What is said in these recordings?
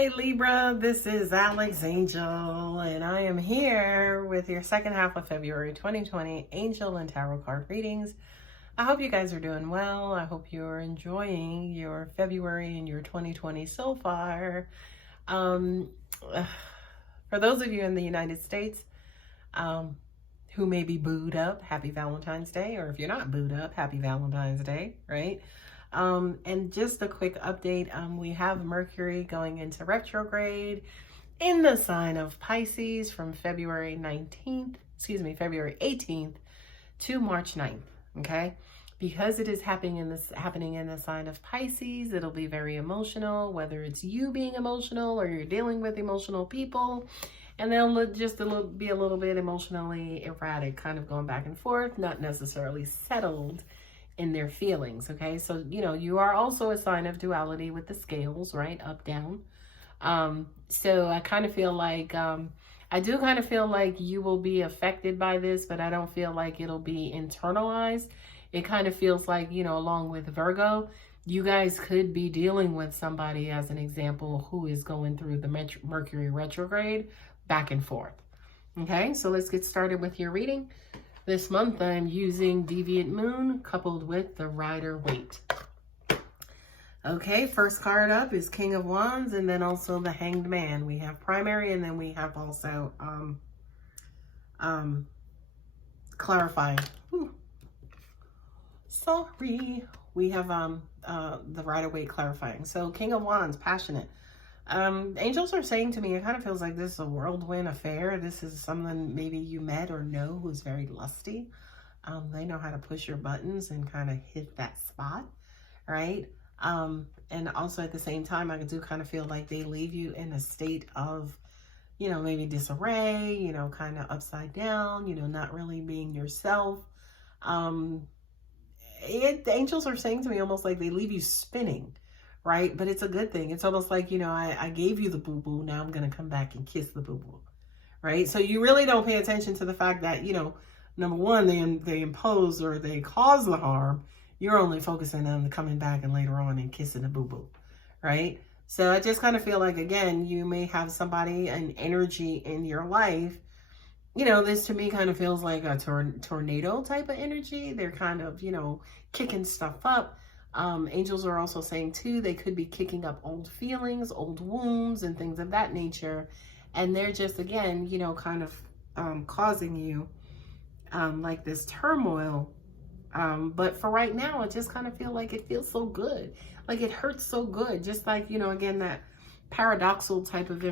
Hey Libra, this is Alex Angel, and I am here with your second half of February 2020 Angel and Tarot card readings. I hope you guys are doing well. I hope you're enjoying your February and your 2020 so far. For those of you in the United States who may be booed up, happy Valentine's Day, or if you're not booed up, happy Valentine's Day, right? And just a quick update, we have Mercury going into retrograde in the sign of Pisces from February 18th to March 9th, okay? Because it is happening in the sign of Pisces, it'll be very emotional, whether it's you being emotional or you're dealing with emotional people, and they'll just be a little bit emotionally erratic, kind of going back and forth, not necessarily settled in their feelings. Okay, so you are also a sign of duality with the scales, right? Up, down. So I kind of feel like I do kind of feel like you will be affected by this, but I don't feel like it'll be internalized. It kind of feels like, along with Virgo, you guys could be dealing with somebody, as an example, who is going through the Mercury retrograde back and forth. Okay, so let's get started with your reading. This month, I'm using Deviant Moon coupled with the Rider-Waite. Okay, first card up is King of Wands, and then also the Hanged Man. We have primary, and then we have also clarifying. Sorry. We have the Rider-Waite clarifying. So King of Wands, passionate. Angels are saying to me, it kind of feels like this is a whirlwind affair. This is someone maybe you met or know who's very lusty. They know how to push your buttons and kind of hit that spot, right? And also at the same time, I do kind of feel like they leave you in a state of, maybe disarray, kind of upside down, not really being yourself. The angels are saying to me almost like they leave you spinning. Right? But it's a good thing. It's almost like, I gave you the boo-boo. Now I'm going to come back and kiss the boo-boo. Right? So you really don't pay attention to the fact that, number one, they impose or they cause the harm. You're only focusing on the coming back and later on and kissing the boo-boo. Right? So I just kind of feel like, again, you may have somebody, an energy in your life. This to me kind of feels like a tornado type of energy. They're kind of, kicking stuff up. Angels are also saying too, they could be kicking up old feelings, old wounds, and things of that nature. And they're just, again, kind of causing you like this turmoil. But for right now, I just kind of feel like it feels so good. Like it hurts so good. Just like, again, that paradoxal type of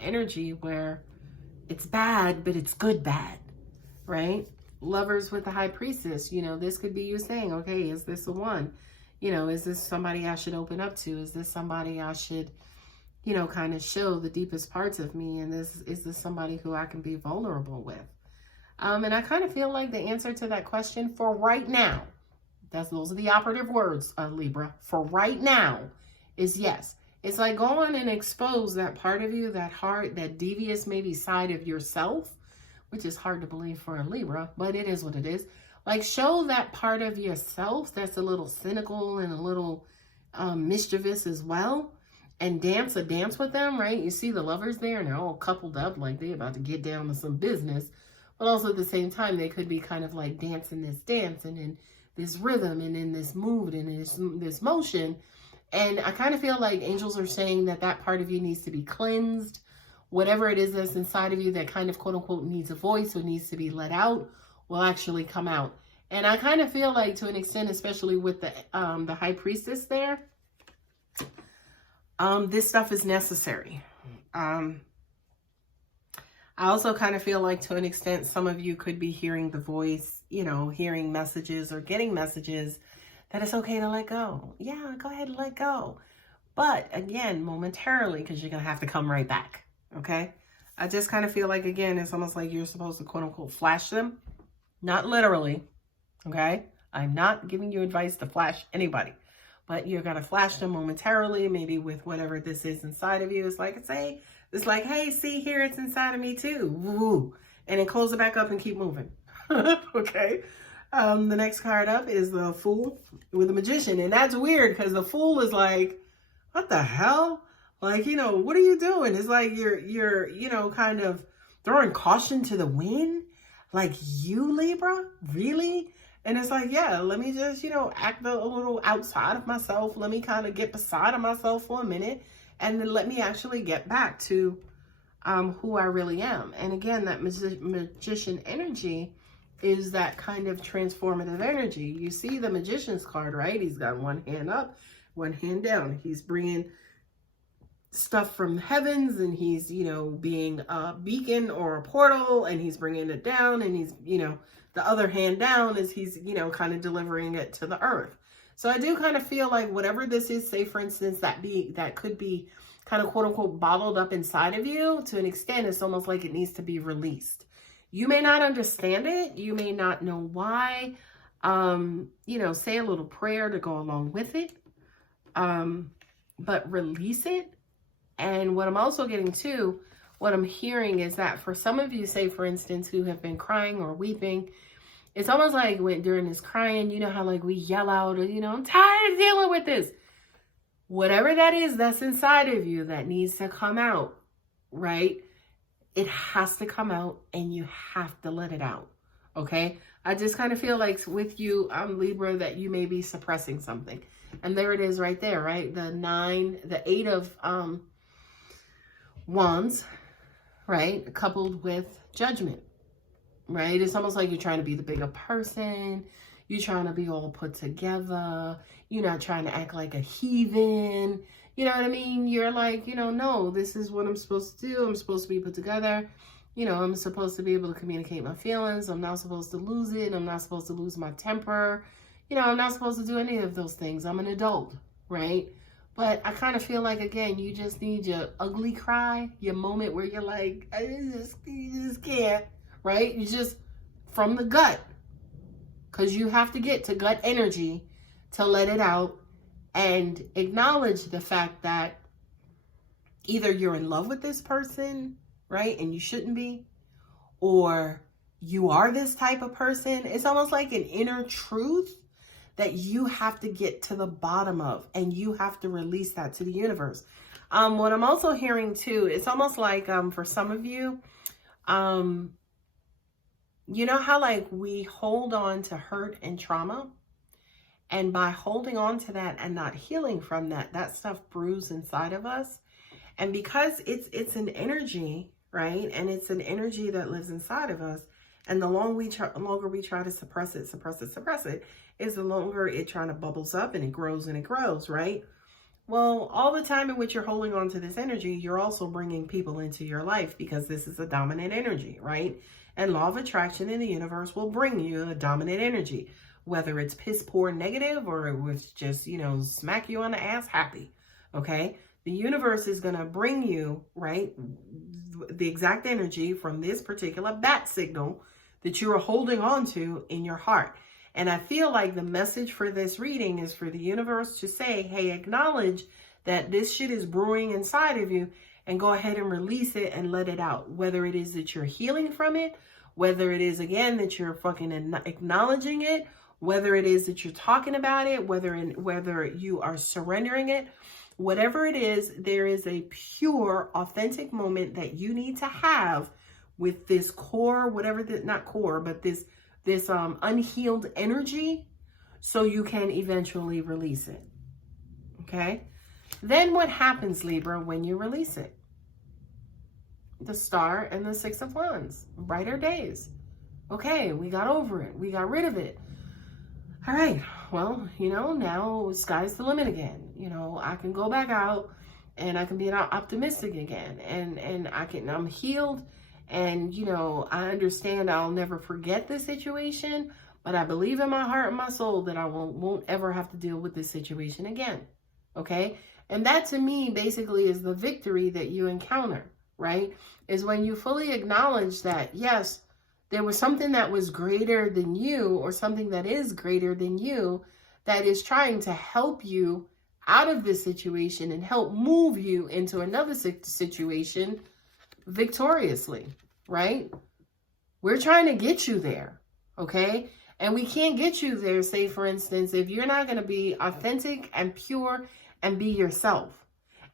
energy where it's bad, but it's good bad, right? Lovers with the High Priestess, this could be you saying, okay, is this the one? Is this somebody I should open up to? Is this somebody I should, kind of show the deepest parts of me? And is this somebody who I can be vulnerable with? And I kind of feel like the answer to that question for right now, those are the operative words, Libra, for right now is yes. It's like go on and expose that part of you, that heart, that devious maybe side of yourself, which is hard to believe for a Libra, but it is what it is. Like show that part of yourself that's a little cynical and a little mischievous as well, and dance a dance with them, right? You see the lovers there and they're all coupled up like they're about to get down to some business, but also at the same time, they could be kind of like dancing this dance and in this rhythm and in this mood and in this motion. And I kind of feel like angels are saying that that part of you needs to be cleansed. Whatever it is that's inside of you that kind of quote unquote needs a voice or needs to be let out will actually come out. And I kind of feel like to an extent, especially with the High Priestess there, this stuff is necessary. I also kind of feel like to an extent, some of you could be hearing the voice, hearing messages or getting messages that it's okay to let go. Yeah, go ahead and let go. But again, momentarily, because you're going to have to come right back. Okay. I just kind of feel like, again, it's almost like you're supposed to quote unquote flash them. Not literally. Okay. I'm not giving you advice to flash anybody, but you're going to flash them momentarily, maybe with whatever this is inside of you. It's like, hey, see here, it's inside of me too. Woo. And then close it back up and keep moving. Okay. The next card up is the Fool with the Magician. And that's weird because the Fool is like, what the hell? Like, what are you doing? It's like you're, kind of throwing caution to the wind. Like, you, Libra? Really? And it's like, yeah, let me just, act a little outside of myself. Let me kind of get beside of myself for a minute. And then let me actually get back to who I really am. And again, that magician energy is that kind of transformative energy. You see the magician's card, right? He's got one hand up, one hand down. He's bringing stuff from the heavens, and he's, being a beacon or a portal, and he's bringing it down, and he's, the other hand down is he's, kind of delivering it to the earth. So I do kind of feel like whatever this is, say for instance, that could be kind of quote unquote bottled up inside of you, to an extent, it's almost like it needs to be released. You may not understand it. You may not know why. Say a little prayer to go along with it. But release it. And what I'm also getting to, what I'm hearing is that for some of you, say for instance, who have been crying or weeping, it's almost like during this crying, how like we yell out, I'm tired of dealing with this. Whatever that is that's inside of you that needs to come out, right? It has to come out, and you have to let it out, okay? I just kind of feel like with you, Libra, that you may be suppressing something. And there it is right there, right? The 8 of Wands, right? Coupled with Judgment, right? It's almost like you're trying to be the bigger person. You're trying to be all put together. You're not trying to act like a heathen. You know what I mean? You're like, no, this is what I'm supposed to do. I'm supposed to be put together. I'm supposed to be able to communicate my feelings. I'm not supposed to lose it. I'm not supposed to lose my temper. I'm not supposed to do any of those things. I'm an adult, right? But I kind of feel like, again, you just need your ugly cry, your moment where you're like, you just can't, right? You just, from the gut, because you have to get to gut energy to let it out and acknowledge the fact that either you're in love with this person, right? And you shouldn't be, or you are this type of person. It's almost like an inner truth that you have to get to the bottom of, and you have to release that to the universe. What I'm also hearing too, it's almost like for some of you, you know how like we hold on to hurt and trauma, and by holding on to that and not healing from that, that stuff brews inside of us. And because it's an energy, right? And it's an energy that lives inside of us. And the longer we try to suppress it, is the longer it trying to bubbles up, and it grows, right? Well, all the time in which you're holding on to this energy, you're also bringing people into your life, because this is a dominant energy, right? And law of attraction in the universe will bring you a dominant energy, whether it's piss poor negative or it was just, smack you on the ass happy, okay? The universe is going to bring you, right, the exact energy from this particular bat signal that you are holding on to in your heart. And I feel like the message for this reading is for the universe to say, hey, acknowledge that this shit is brewing inside of you, and go ahead and release it and let it out. Whether it is that you're healing from it, whether it is, again, that you're fucking acknowledging it, whether it is that you're talking about it, whether you are surrendering it, whatever it is, there is a pure, authentic moment that you need to have with this core, not core, but this unhealed energy, so you can eventually release it. Okay? Then what happens, Libra, when you release it? The Star and the 6 of Wands, brighter days. Okay, we got over it. We got rid of it. All right, well, now sky's the limit again. I can go back out, and I can be optimistic again, and I'm healed, and I understand I'll never forget this situation, but I believe in my heart and my soul that I won't ever have to deal with this situation again. Okay? And that, to me, basically is the victory that you encounter, right? Is when you fully acknowledge that, yes, there was something that was greater than you, or something that is greater than you, that is trying to help you out of this situation and help move you into another situation victoriously, right? We're trying to get you there, okay? And we can't get you there, say, for instance, if you're not going to be authentic and pure and be yourself.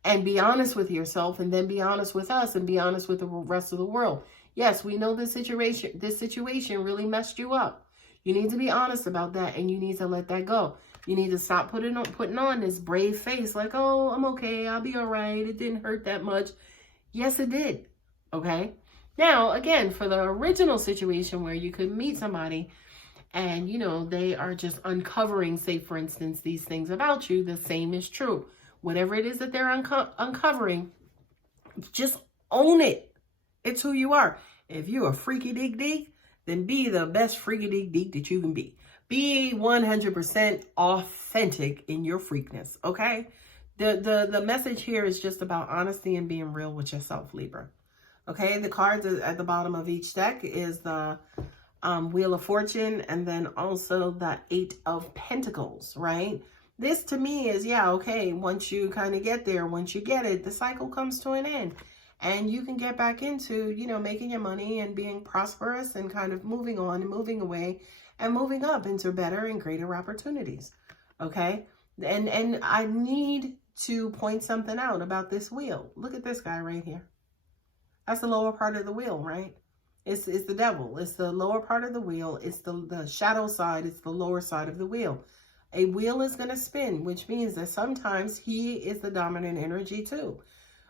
and be honest with yourself, and then be honest with us, and be honest with the rest of the world. Yes, we know this situation really messed you up. You need to be honest about that, and you need to let that go. You need to stop putting on this brave face like, oh, I'm okay, I'll be all right, it didn't hurt that much. Yes, it did. Okay? Now, again, for the original situation where you could meet somebody and, you know, they are just uncovering, say, for instance, these things about you, the same is true. Whatever it is that they're uncovering, just own it. It's who you are. If you're a freaky dig, then be the best freaky dig that you can be. Be 100% authentic in your freakness, okay? The message here is just about honesty and being real with yourself, Libra. Okay, the cards at the bottom of each deck is the Wheel of Fortune, and then also the 8 of Pentacles, right? This to me is, yeah, okay, once you kind of get there, once you get it, the cycle comes to an end. And you can get back into, you know, making your money and being prosperous and kind of moving on and moving away and moving up into better and greater opportunities, okay? And I need to point something out about this wheel. Look at this guy right here. That's the lower part of the wheel, right? It's the devil. It's the lower part of the wheel. It's the shadow side. It's the lower side of the wheel. A wheel is going to spin, which means that sometimes he is the dominant energy too,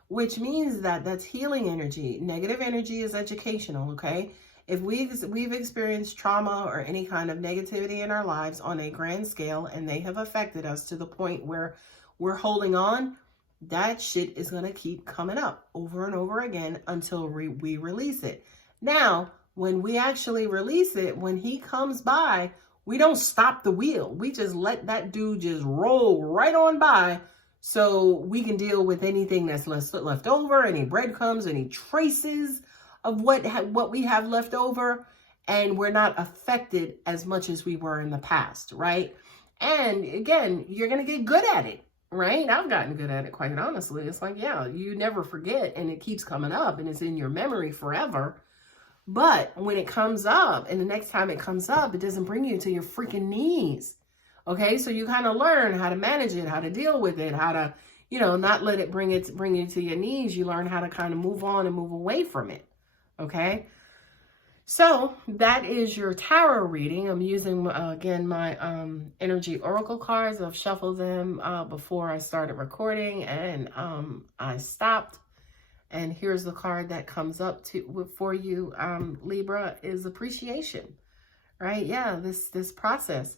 which means that that's healing energy. Negative energy is educational, okay? If we've experienced trauma or any kind of negativity in our lives on a grand scale and they have affected us to the point where we're holding on, that shit is going to keep coming up over and over again until we release it. Now, when we actually release it, when he comes by, we don't stop the wheel. We just let that dude just roll right on by so we can deal with anything that's left over, any breadcrumbs, any traces of what we have left over, and we're not affected as much as we were in the past, right? And again, you're going to get good at it, right? I've gotten good at it, quite honestly. It's like, yeah, you never forget, and it keeps coming up, and it's in your memory forever. But when it comes up, and the next time it comes up, it doesn't bring you to your freaking knees. Okay, so you kind of learn how to manage it, how to deal with it, how to, you know, not let it bring you to your knees. You learn how to kind of move on and move away from it. Okay, so that is your tarot reading. I'm using, again, my energy oracle cards. I've shuffled them before I started recording, and I stopped. And here's the card that comes up for you, Libra, is appreciation, right? Yeah, this process.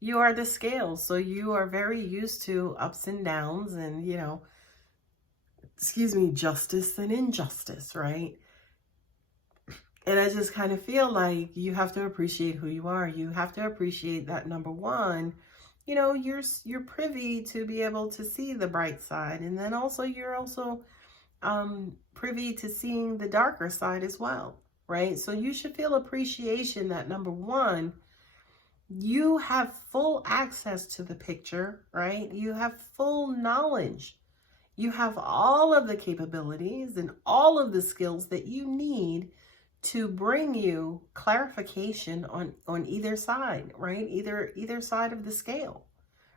You are the scales, so you are very used to ups and downs and, you know, justice and injustice, right? And I just kind of feel like you have to appreciate who you are. You have to appreciate that, number one, you know, you're privy to be able to see the bright side. And then also you're also privy to seeing the darker side as well, right? So you should feel appreciation that, number one, you have full access to the picture, right? You have full knowledge. You have all of the capabilities and all of the skills that you need to bring you clarification on either side, right? Either side of the scale,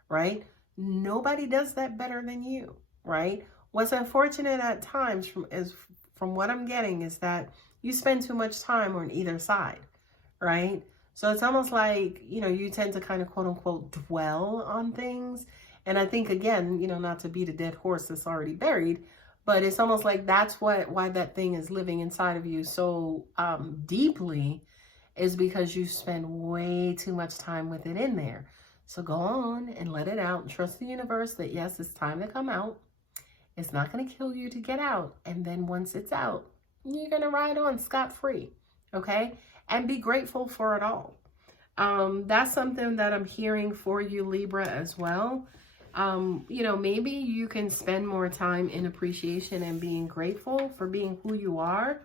right? Nobody does that better than you, right? What's unfortunate at times from what I'm getting is that you spend too much time on either side, right? So it's almost like, you know, you tend to kind of quote unquote dwell on things. And I think, again, you know, not to beat a dead horse that's already buried, but it's almost like that's why that thing is living inside of you so deeply, is because you spend way too much time with it in there. So go on and let it out and trust the universe that, yes, it's time to come out. It's not going to kill you to get out. And then once it's out, you're going to ride on scot-free, okay? And be grateful for it all. That's something that I'm hearing for you, Libra, as well. You know, maybe you can spend more time in appreciation and being grateful for being who you are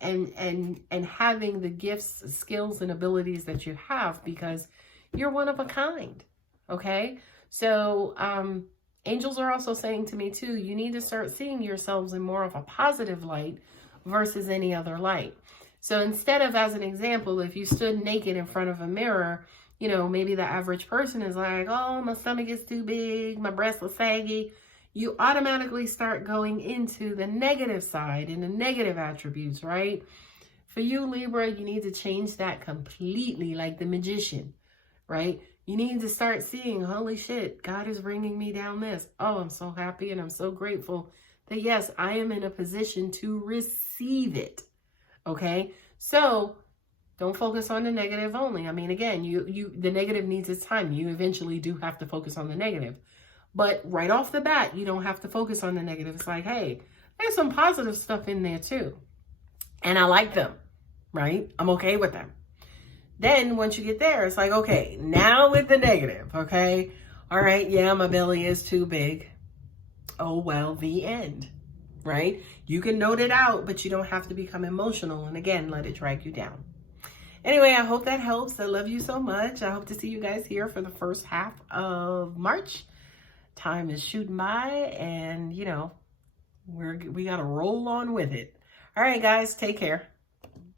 and having the gifts, skills, and abilities that you have, because you're one of a kind, okay? So angels are also saying to me too, you need to start seeing yourselves in more of a positive light versus any other light. So instead of, as an example, if you stood naked in front of a mirror, you know, maybe the average person is like, oh, my stomach is too big, my breasts are saggy. you automatically start going into the negative side and the negative attributes, right? For you, Libra, you need to change that completely, like the magician, right? You need to start seeing, holy shit, God is bringing me down this. Oh, I'm so happy and I'm so grateful that, yes, I am in a position to receive it, okay? So don't focus on the negative only. I mean, again, the negative needs its time. You eventually do have to focus on the negative. But right off the bat, you don't have to focus on the negative. It's like, hey, there's some positive stuff in there too. And I like them, right? I'm okay with them. Then once you get there, it's like, okay, now with the negative, okay? All right, yeah, my belly is too big. Oh, well, the end, right? You can note it out, but you don't have to become emotional. And again, let it drag you down. Anyway, I hope that helps. I love you so much. I hope to see you guys here for the first half of March. Time is shooting by, and, you know, we got to roll on with it. All right, guys, take care.